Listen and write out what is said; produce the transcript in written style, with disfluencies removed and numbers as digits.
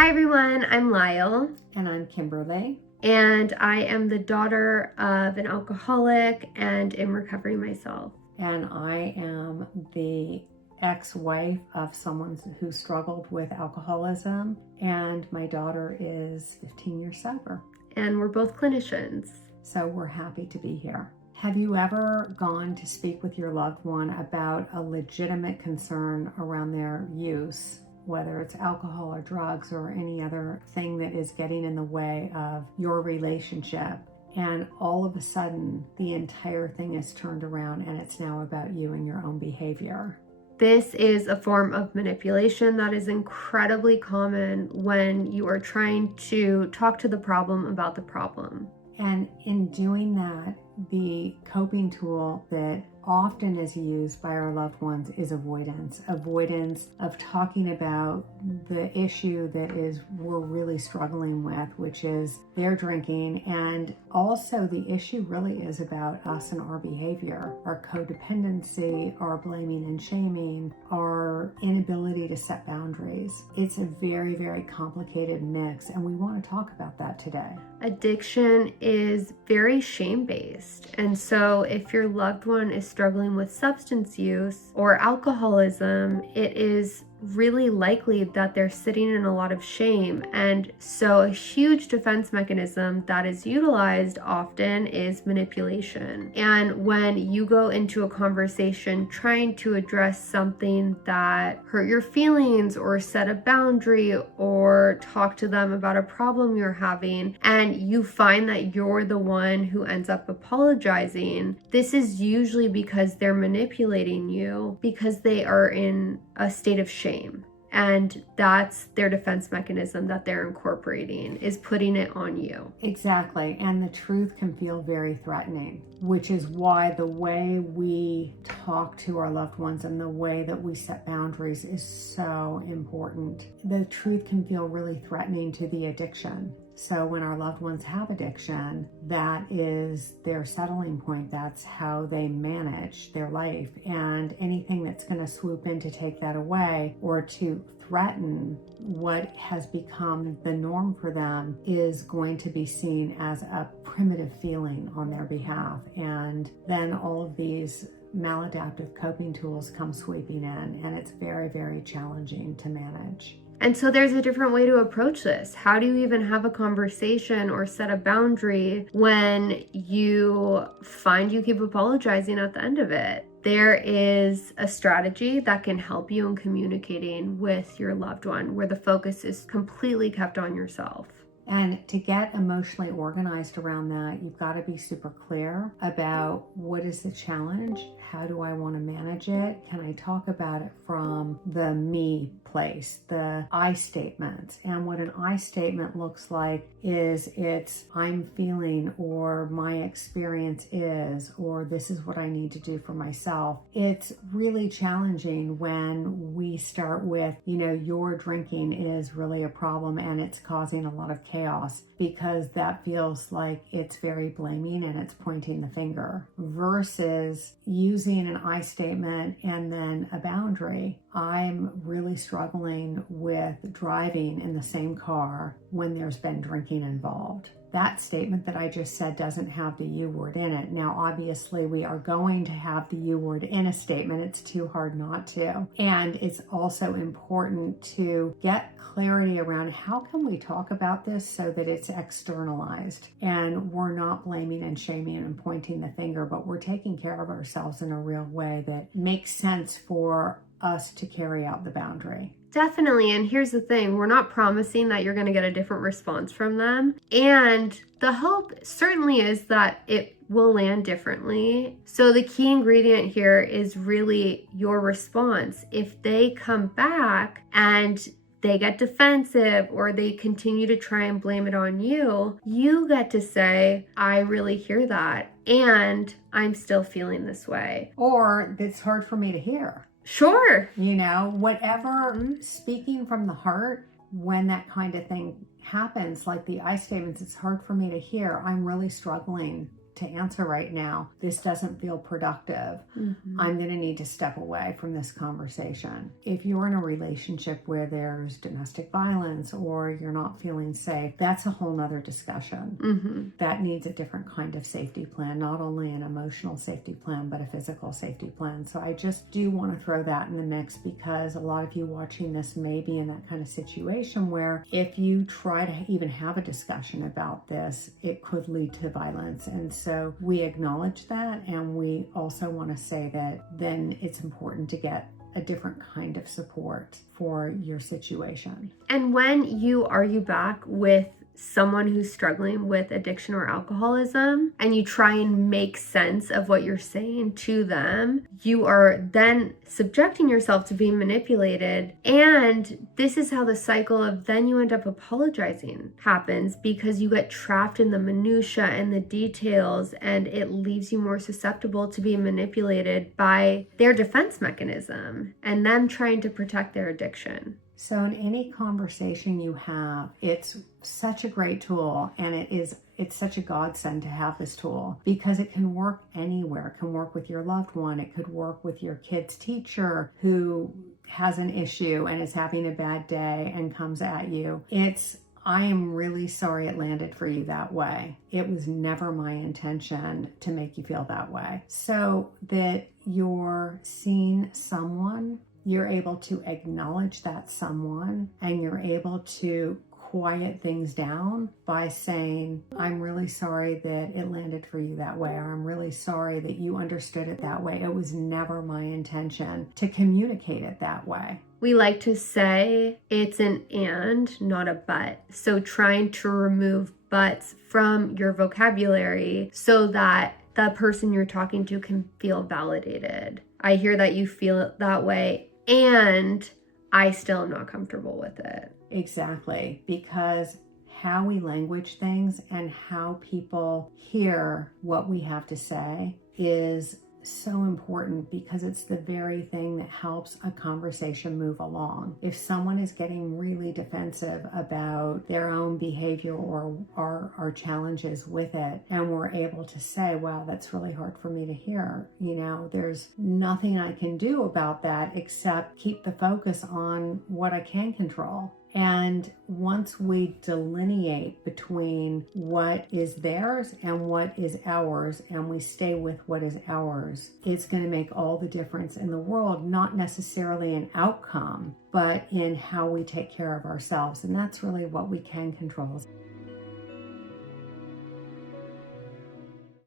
Hi everyone, I'm Lyle. And I'm Kimberly. And I am the daughter of an alcoholic and in recovery myself. And I am the ex-wife of someone who struggled with alcoholism. And my daughter is 15 years sober. And we're both clinicians. So we're happy to be here. Have you ever gone to speak with your loved one about a legitimate concern around their use, whether it's alcohol or drugs or any other thing that is getting in the way of your relationship, and all of a sudden the entire thing is turned around and it's now about you and your own behavior? This is a form of manipulation that is incredibly common when you are trying to talk to the problem about the problem. And in doing that, the coping tool that often is used by our loved ones is avoidance. Avoidance of talking about the issue that we're really struggling with, which is their drinking. And also the issue really is about us and our behavior, our codependency, our blaming and shaming, our inability to set boundaries. It's a very, very complicated mix, and we want to talk about that today. Addiction is very shame-based. And so if your loved one is struggling with substance use or alcoholism, it is really likely that they're sitting in a lot of shame. And so a huge defense mechanism that is utilized often is manipulation. And when you go into a conversation trying to address something that hurt your feelings or set a boundary or talk to them about a problem you're having, and you find that you're the one who ends up apologizing, this is usually because they're manipulating you because they are in a state of shame. And that's their defense mechanism that they're incorporating, is putting it on you. Exactly. And the truth can feel very threatening, which is why the way we talk to our loved ones and the way that we set boundaries is so important. The truth can feel really threatening to the addiction. So when our loved ones have addiction, that is their settling point. That's how they manage their life. And anything that's going to swoop in to take that away or to threaten what has become the norm for them is going to be seen as a primitive feeling on their behalf. And then all of these maladaptive coping tools come sweeping in, and it's very, very challenging to manage. And so there's a different way to approach this. How do you even have a conversation or set a boundary when you find you keep apologizing at the end of it? There is a strategy that can help you in communicating with your loved one where the focus is completely kept on yourself. And to get emotionally organized around that, you've got to be super clear about what is the challenge? How do I want to manage it? Can I talk about it from the me place, the I statements? And what an I statement looks like is it's I'm feeling, or my experience is, or this is what I need to do for myself. It's really challenging when we start with, your drinking is really a problem and it's causing a lot of chaos, because that feels like it's very blaming and it's pointing the finger, versus using an I statement and then a boundary. I'm really struggling with driving in the same car when there's been drinking involved. That statement that I just said doesn't have the U word in it. Now, obviously, we are going to have the U word in a statement. It's too hard not to. And it's also important to get clarity around how can we talk about this so that it's externalized and we're not blaming and shaming and pointing the finger, but we're taking care of ourselves in a real way that makes sense for us to carry out the boundary. Definitely. And here's the thing, we're not promising that you're going to get a different response from them. And the hope certainly is that it will land differently. So the key ingredient here is really your response. If they come back and they get defensive or they continue to try and blame it on you, you get to say, I really hear that, and I'm still feeling this way. Or it's hard for me to hear. Sure. Whatever, speaking from the heart, when that kind of thing happens, like the I statements, it's hard for me to hear. I'm really struggling to answer right now. This doesn't feel productive. I'm going to need to step away from this conversation. If you're in a relationship where there's domestic violence or you're not feeling safe, that's a whole nother discussion. That needs a different kind of safety plan, not only an emotional safety plan, but a physical safety plan. So I just do want to throw that in the mix, because a lot of you watching this may be in that kind of situation where if you try to even have a discussion about this, it could lead to violence. And so we acknowledge that, and we also want to say that then it's important to get a different kind of support for your situation. And when you argue back with someone who's struggling with addiction or alcoholism, and you try and make sense of what you're saying to them, you are then subjecting yourself to being manipulated. And this is how the cycle of then you end up apologizing happens, because you get trapped in the minutia and the details, and it leaves you more susceptible to being manipulated by their defense mechanism and them trying to protect their addiction. So in any conversation you have, it's such a great tool, and it's such a godsend to have this tool, because it can work anywhere. It can work with your loved one. It could work with your kid's teacher who has an issue and is having a bad day and comes at you. I am really sorry it landed for you that way. It was never my intention to make you feel that way. So that you're seeing someone, you're able to acknowledge that someone, and you're able to quiet things down by saying, I'm really sorry that it landed for you that way, or I'm really sorry that you understood it that way. It was never my intention to communicate it that way. We like to say it's an and, not a but. So trying to remove buts from your vocabulary so that the person you're talking to can feel validated. I hear that you feel it that way, and I still am not comfortable with it. Exactly, because how we language things and how people hear what we have to say is so important, because it's the very thing that helps a conversation move along. If someone is getting really defensive about their own behavior or our challenges with it, and we're able to say, wow, that's really hard for me to hear, there's nothing I can do about that except keep the focus on what I can control. And once we delineate between what is theirs and what is ours, and we stay with what is ours, it's going to make all the difference in the world, not necessarily in outcome, but in how we take care of ourselves. And that's really what we can control.